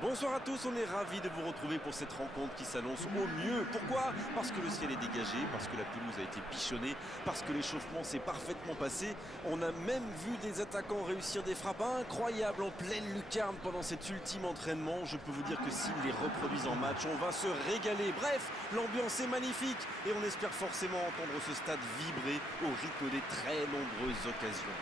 Bonsoir à tous, on est ravis de vous retrouver pour cette rencontre qui s'annonce au mieux. Pourquoi? Parce que le ciel est dégagé, parce que la pelouse a été bichonnée, parce que l'échauffement s'est parfaitement passé. On a même vu des attaquants réussir des frappes incroyables en pleine lucarne pendant cet ultime entraînement. Je peux vous dire que s'ils les reproduisent en match, on va se régaler. Bref, l'ambiance est magnifique et on espère forcément entendre ce stade vibrer au rythme des très nombreuses occasions.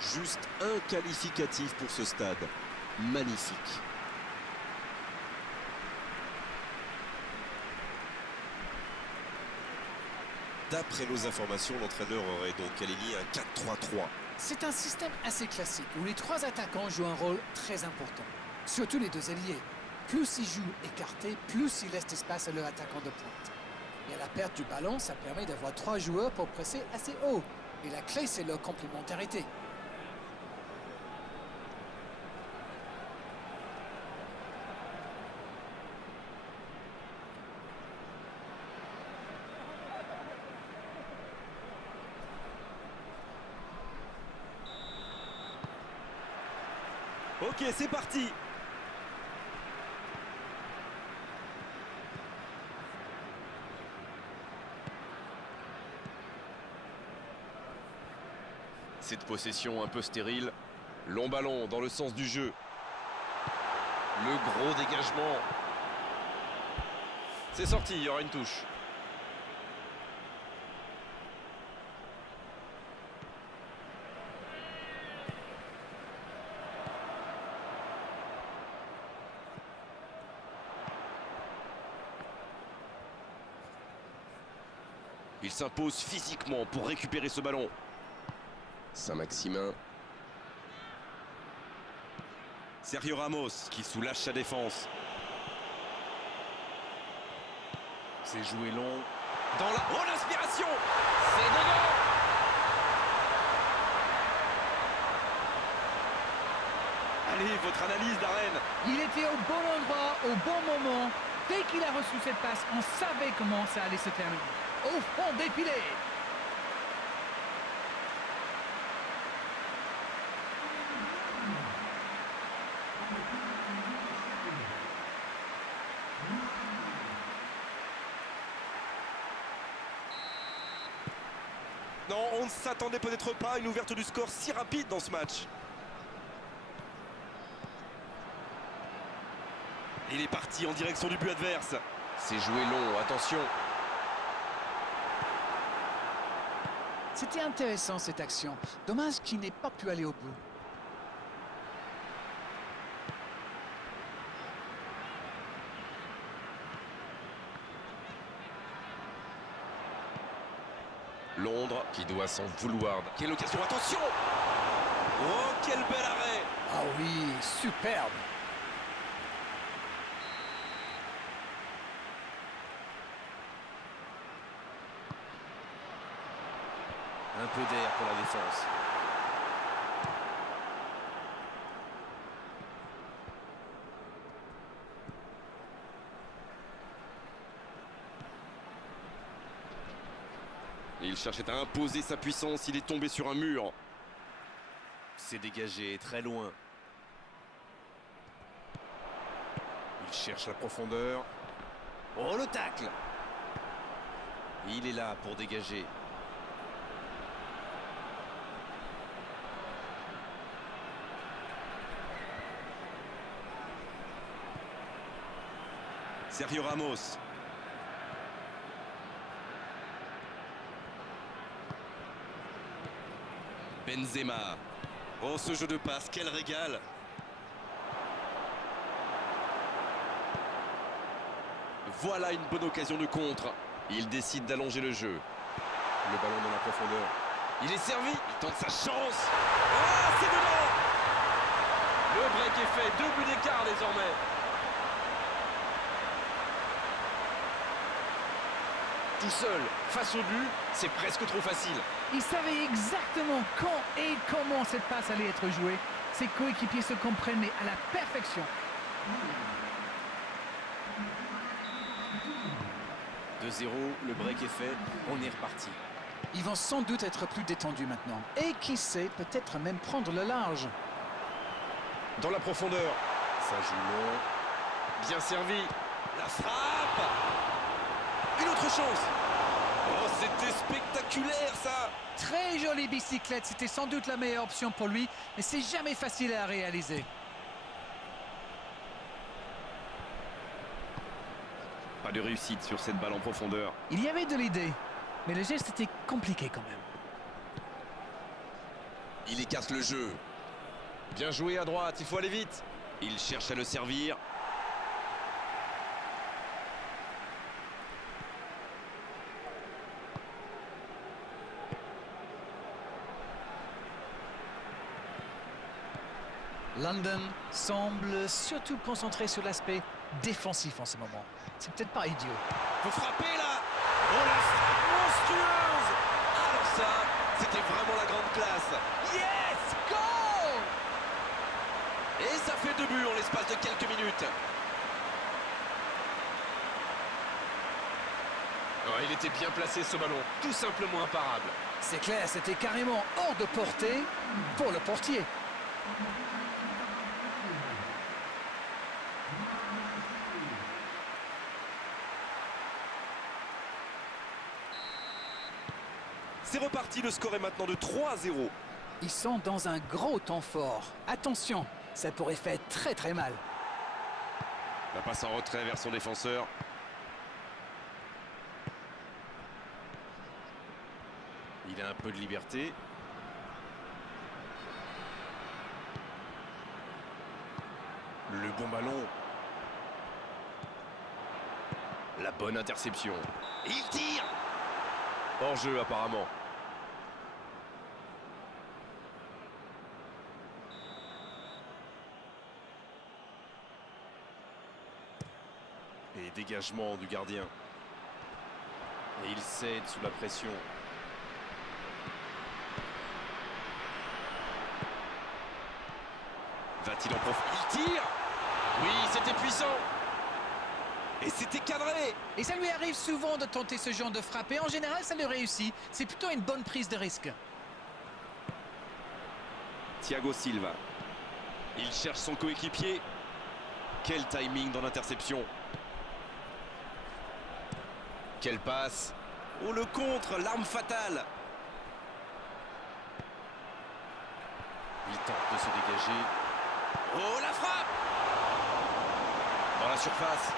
Juste un qualificatif pour ce stade. Magnifique. D'après nos informations, l'entraîneur aurait donc aligné un 4-3-3. C'est un système assez classique où les trois attaquants jouent un rôle très important. Surtout les deux ailiers. Plus ils jouent écartés, plus ils laissent espace à leur attaquant de pointe. Et à la perte du ballon, ça permet d'avoir trois joueurs pour presser assez haut. Et la clé, c'est leur complémentarité. Ok, c'est parti. Cette possession un peu stérile. Long ballon dans le sens du jeu. Le gros dégagement. C'est sorti, il y aura une touche. Il s'impose physiquement pour récupérer ce ballon. Saint-Maximin. Sergio Ramos qui soulage sa défense. C'est joué long. Dans la... Oh, l'inspiration! C'est dedans! Allez, votre analyse, Darren. Il était au bon endroit, au bon moment. Dès qu'il a reçu cette passe, on savait comment ça allait se terminer. Au fond des filets. Non, on ne s'attendait peut-être pas à une ouverture du score si rapide dans ce match. Il est parti en direction du but adverse. C'est joué long, attention. C'était intéressant cette action. Dommage qu'il n'ait pas pu aller au bout. Londres qui doit s'en vouloir. Quelle occasion, attention! Oh, quel bel arrêt! Ah oui, superbe. Un peu d'air pour la défense. Il cherchait à imposer sa puissance, il est tombé sur un mur. C'est dégagé, très loin. Il cherche la profondeur. Oh, le tacle! Il est là pour dégager. Sergio Ramos. Benzema. Oh, ce jeu de passe, quel régal! Voilà une bonne occasion de contre. Il décide d'allonger le jeu. Le ballon dans la profondeur. Il est servi. Il tente sa chance. Ah, c'est dedans! Le break est fait. 2 buts d'écart désormais. Tout seul, face au but, c'est presque trop facile. Il savait exactement quand et comment cette passe allait être jouée. Ses coéquipiers se comprennent, mais à la perfection. 2-0, le break est fait, on est reparti. Ils vont sans doute être plus détendus maintenant. Et qui sait, peut-être même prendre le large. Dans la profondeur. Ça joue long. Bien servi. La frappe. Une autre chance. Oh, c'était spectaculaire, ça. Très jolie bicyclette, c'était sans doute la meilleure option pour lui, mais c'est jamais facile à réaliser. Pas de réussite sur cette balle en profondeur. Il y avait de l'idée, mais le geste était compliqué quand même. Il écarte le jeu. Bien joué à droite, il faut aller vite. Il cherche à le servir. London semble surtout concentré sur l'aspect défensif en ce moment. C'est peut-être pas idiot. Faut frapper là. Oh, la frappe monstrueuse. Alors ça, c'était vraiment la grande classe. Yes! Goal! Et ça fait 2 buts en l'espace de quelques minutes. Oh, il était bien placé ce ballon, tout simplement imparable. C'est clair, c'était carrément hors de portée pour le portier. C'est reparti, le score est maintenant de 3-0. Ils sont dans un gros temps fort. Attention, ça pourrait faire très très mal. La passe en retrait vers son défenseur. Il a un peu de liberté. Le bon ballon. La bonne interception. Et il tire. Hors jeu apparemment. Et dégagement du gardien. Et il cède sous la pression. Va-t-il en profiter? Il tire. Oui, c'était puissant. Et c'était cadré. Et ça lui arrive souvent de tenter ce genre de frappe. Et en général, ça lui réussit. C'est plutôt une bonne prise de risque. Thiago Silva. Il cherche son coéquipier. Quel timing dans l'interception. Quelle passe. Oh, le contre, l'arme fatale. Il tente de se dégager. Oh, la frappe. Dans la surface.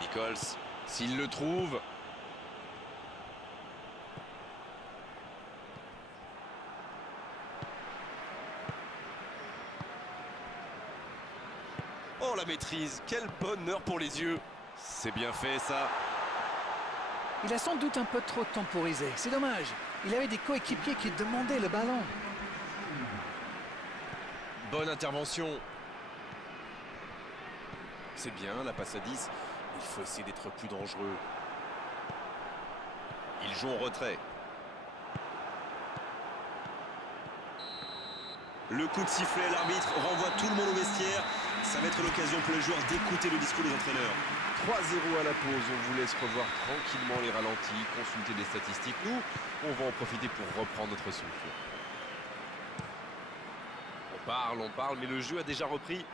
Nichols, s'il le trouve. Oh, la maîtrise, quel bonheur pour les yeux. C'est bien fait ça. Il a sans doute un peu trop temporisé. C'est dommage. Il avait des coéquipiers qui demandaient le ballon. Bonne intervention. C'est bien, la passe à 10. Il faut essayer d'être plus dangereux. Il joue en retrait. Le coup de sifflet, l'arbitre renvoie tout le monde au vestiaire. Ça va être l'occasion pour les joueurs d'écouter le discours des entraîneurs. 3-0 à la pause, on vous laisse revoir tranquillement les ralentis, consulter les statistiques. Nous, on va en profiter pour reprendre notre souffle. On parle, mais le jeu a déjà repris.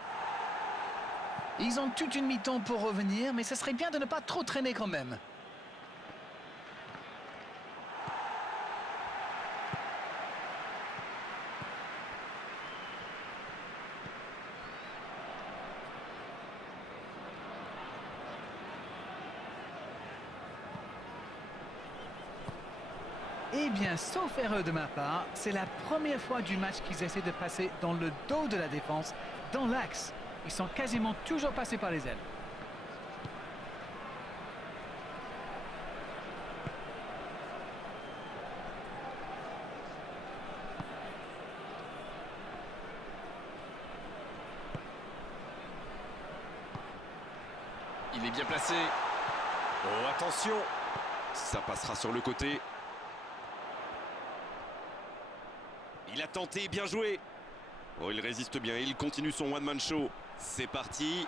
Ils ont toute une mi-temps pour revenir, mais ce serait bien de ne pas trop traîner quand même. Eh bien, sauf erreur de ma part, c'est la première fois du match qu'ils essaient de passer dans le dos de la défense, dans l'axe. Ils sont quasiment toujours passés par les ailes. Il est bien placé. Oh, attention. Ça passera sur le côté. Il a tenté, bien joué. Oh, il résiste bien, il continue son one-man show. C'est parti.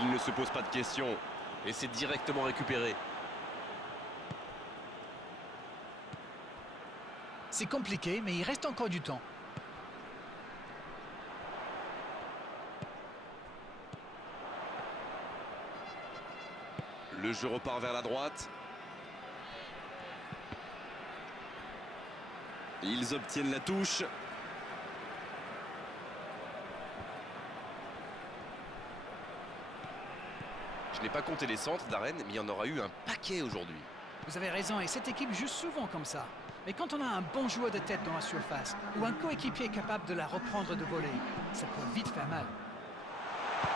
Il ne se pose pas de questions. Et c'est directement récupéré. C'est compliqué, mais il reste encore du temps. Le jeu repart vers la droite. Ils obtiennent la touche. Je n'ai pas compté les centres d'Arène, mais il y en aura eu un paquet aujourd'hui. Vous avez raison, et cette équipe joue souvent comme ça. Mais quand on a un bon joueur de tête dans la surface, ou un coéquipier capable de la reprendre de voler, ça peut vite faire mal.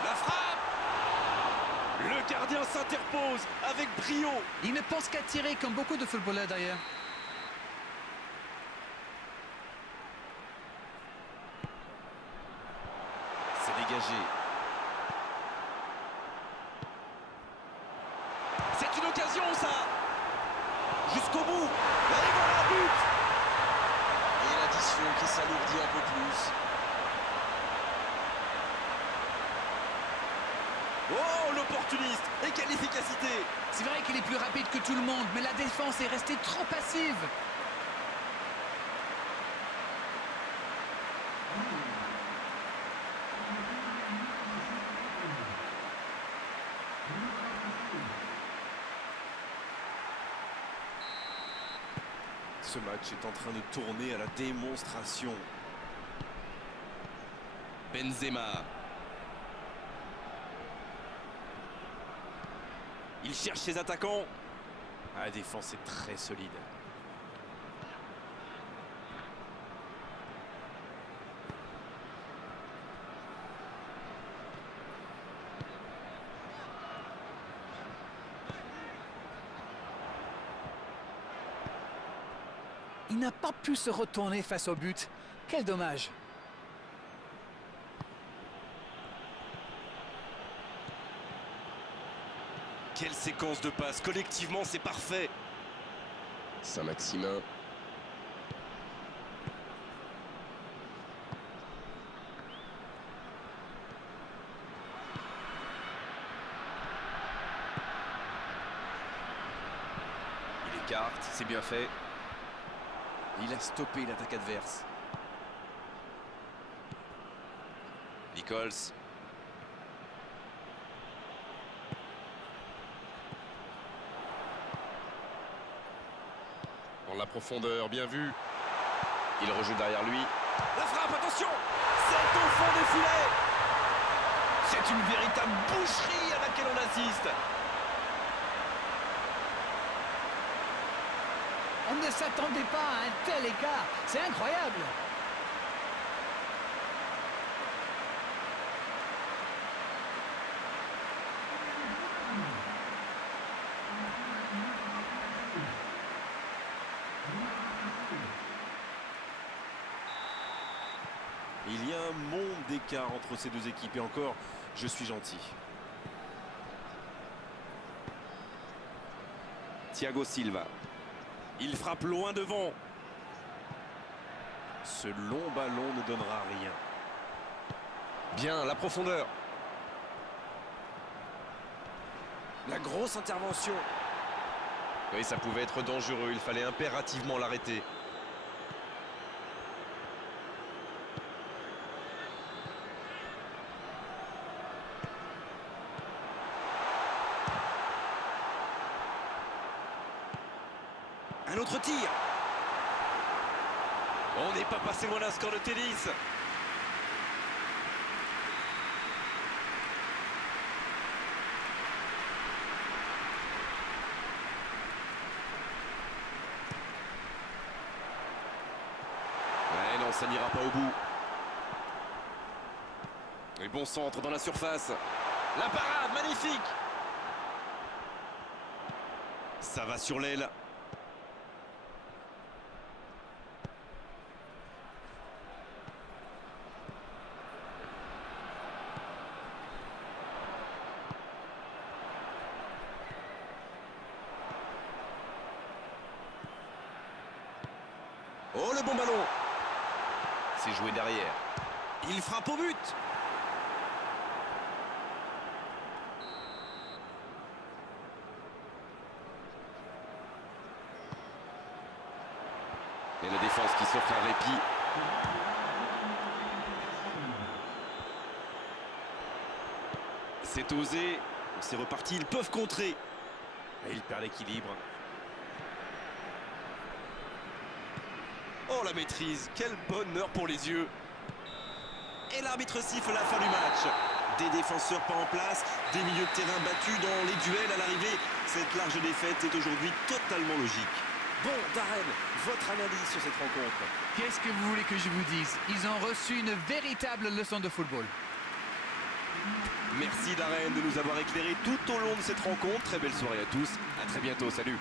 La frappe! Le gardien s'interpose avec brio. Il ne pense qu'à tirer comme beaucoup de footballeurs d'ailleurs. C'est dégagé. C'est une occasion, ça! Jusqu'au bout! Et voilà un but! Et l'addition qui s'alourdit un peu plus. Oh, l'opportuniste! Et quelle efficacité! C'est vrai qu'il est plus rapide que tout le monde, mais la défense est restée trop passive. Ce match est en train de tourner à la démonstration. Benzema. Il cherche ses attaquants. La défense est très solide. Il n'a pas pu se retourner face au but. Quel dommage. Quelle séquence de passes. Collectivement, c'est parfait. Saint-Maximin. Il écarte, c'est bien fait. Il a stoppé l'attaque adverse. Nichols. Dans la profondeur, bien vu. Il rejoue derrière lui. La frappe, attention! C'est au fond des filets! C'est une véritable boucherie à laquelle on assiste. On ne s'attendait pas à un tel écart. C'est incroyable. Il y a un monde d'écart entre ces deux équipes. Et encore, je suis gentil. Thiago Silva. Il frappe loin devant. Ce long ballon ne donnera rien. Bien, la profondeur. La grosse intervention. Oui, ça pouvait être dangereux. Il fallait impérativement l'arrêter. Un autre tir. On n'est pas passé loin d'un score de tennis. Ouais, non, ça n'ira pas au bout. Et bon centre dans la surface. La parade, magnifique. Ça va sur l'aile. Oh, le bon ballon. C'est joué derrière. Il frappe au but. Et la défense qui s'offre un répit. C'est osé. C'est reparti. Ils peuvent contrer. Et ils perdent l'équilibre. Oh, la maîtrise. Quel bonheur pour les yeux. Et l'arbitre siffle la fin du match. Des défenseurs pas en place, des milieux de terrain battus dans les duels à l'arrivée. Cette large défaite est aujourd'hui totalement logique. Bon, Darren, votre analyse sur cette rencontre? Qu'est-ce que vous voulez que je vous dise? Ils ont reçu une véritable leçon de football. Merci Darren de nous avoir éclairé tout au long de cette rencontre. Très belle soirée à tous. À très bientôt. Salut.